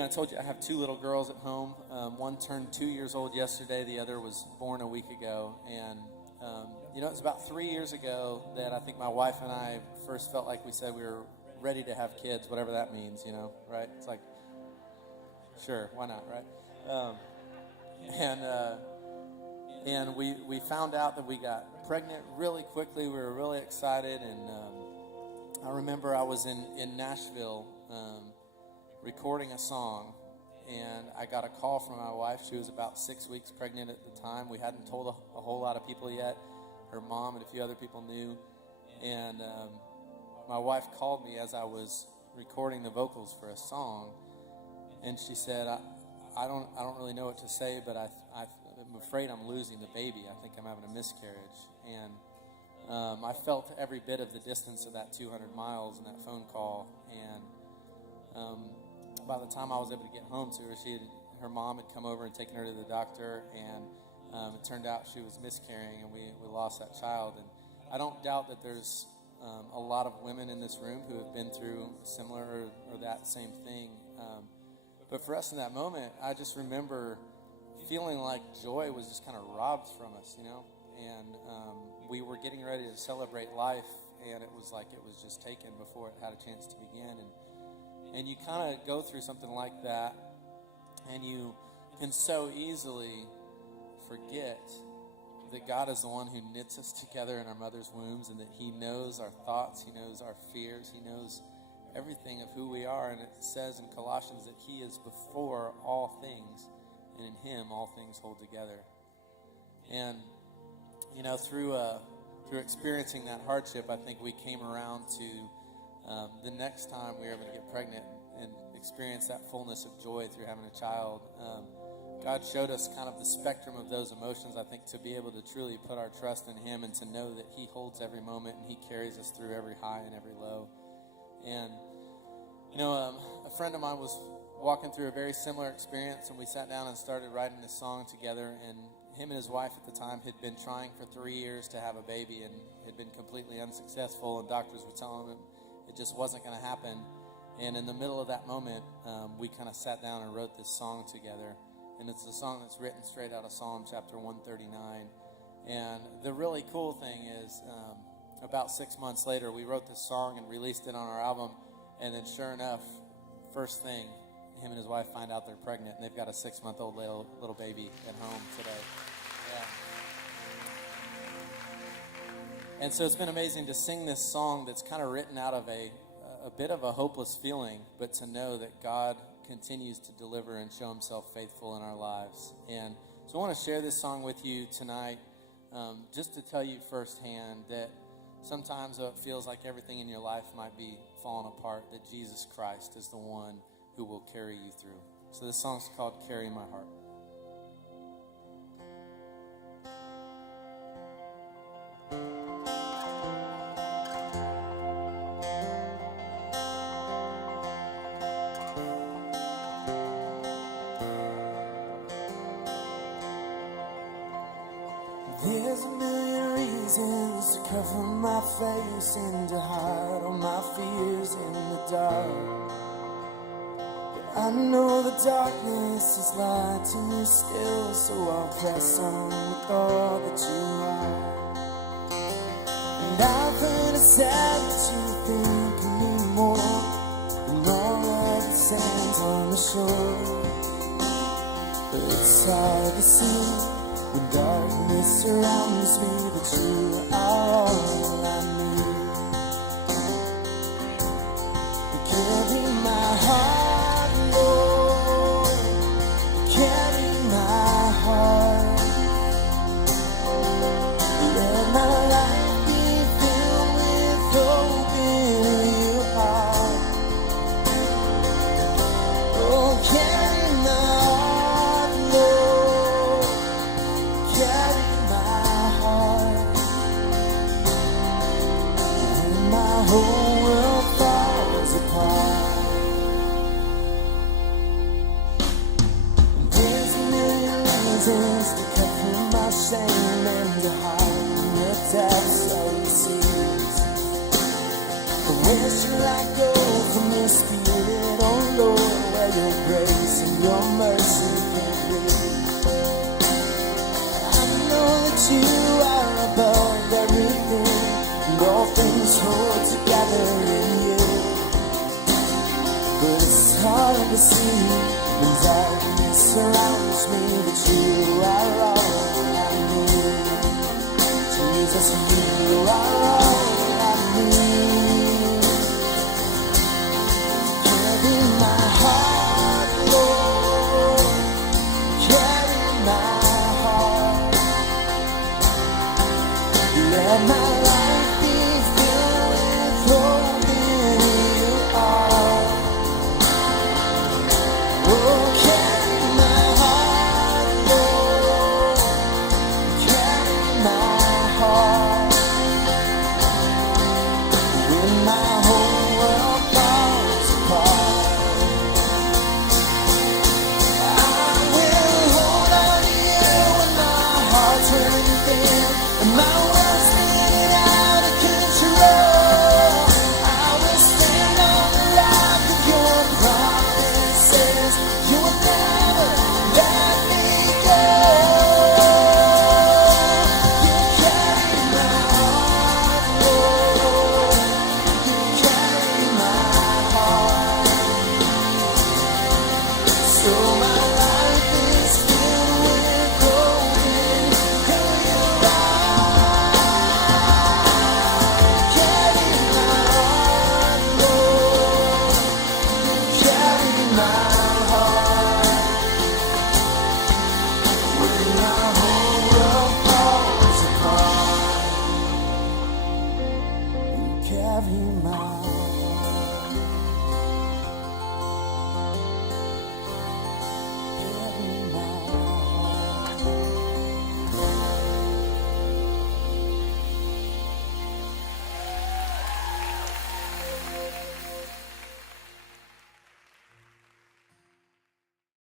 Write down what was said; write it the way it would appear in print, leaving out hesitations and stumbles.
I told you I have two little girls at home. One turned 2 years old yesterday. The other was born a week ago. And, it's about 3 years ago that I think my wife and I first felt like we said we were ready to have kids, whatever that means, right? It's like, sure, why not, right? And we found out that we got pregnant really quickly. We were really excited. And I remember I was in Nashville recording a song, and I got a call from my wife. She was about 6 weeks pregnant at the time. We hadn't told a whole lot of people yet. Her mom and a few other people knew. And my wife called me as I was recording the vocals for a song, and she said, I don't really know what to say, but I'm afraid I'm losing the baby. I think I'm having a miscarriage. And I felt every bit of the distance of that 200 miles in that phone call. And by the time I was able to get home to her, her mom had come over and taken her to the doctor, and it turned out she was miscarrying, and we lost that child. And I don't doubt that there's a lot of women in this room who have been through similar or that same thing. But for us in that moment, I just remember feeling like joy was just kind of robbed from us, and we were getting ready to celebrate life, and it was like it was just taken before it had a chance to begin. And you kind of go through something like that, and you can so easily forget that God is the one who knits us together in our mother's wombs, and that He knows our thoughts, He knows our fears, He knows everything of who we are. And it says in Colossians that He is before all things, and in Him all things hold together. And through experiencing that hardship, I think we came around to the next time we were able to get pregnant and experience that fullness of joy through having a child. God showed us kind of the spectrum of those emotions, I think, to be able to truly put our trust in Him and to know that He holds every moment and He carries us through every high and every low. And, a friend of mine was walking through a very similar experience, and we sat down and started writing this song together. And him and his wife at the time had been trying for 3 years to have a baby and had been completely unsuccessful, and doctors were telling him it just wasn't going to happen. And in the middle of that moment, we kind of sat down and wrote this song together. And it's a song that's written straight out of Psalm chapter 139. And the really cool thing is, about 6 months later, we wrote this song and released it on our album. And then sure enough, first thing, him and his wife find out they're pregnant, and they've got a 6-month-old little baby at home today. Yeah. And so it's been amazing to sing this song that's kind of written out of a bit of a hopeless feeling, but to know that God continues to deliver and show Himself faithful in our lives. And so I want to share this song with you tonight, just to tell you firsthand that sometimes it feels like everything in your life might be falling apart, that Jesus Christ is the one who will carry you through. So this song's called Carry My Heart. There's a million reasons to cover my face and to hide all my fears in the dark. But I know the darkness is light to me still, so I'll press on with all that you are. And I've heard it said that you think of me more than all of the sands on the shore. But it's hard to see when darkness surrounds me, that you are all I need. Carry my heart, Lord, carry my heart. Let my life be filled with hope in your heart. Oh, carry my heart, Lord, carry my heart. grace and your mercy can be. I know that you are above everything, and all things hold together in you. But it's hard to see when darkness surrounds me that you are all I need. Jesus, you are all I need. Carry my heart, Lord. Carry my heart. Let my life be filled with holding who you are. Oh, carry my heart, Lord. Carry my heart. When my whole world falls apart, I will hold on to you when my heart's running thin and my world's spinning out of control. I will stand on the rock of your promises. You will never let me go. You carry my heart, Lord. You carry my heart. So my life is filled with holding who you are. Carry my heart, Lord. You carry my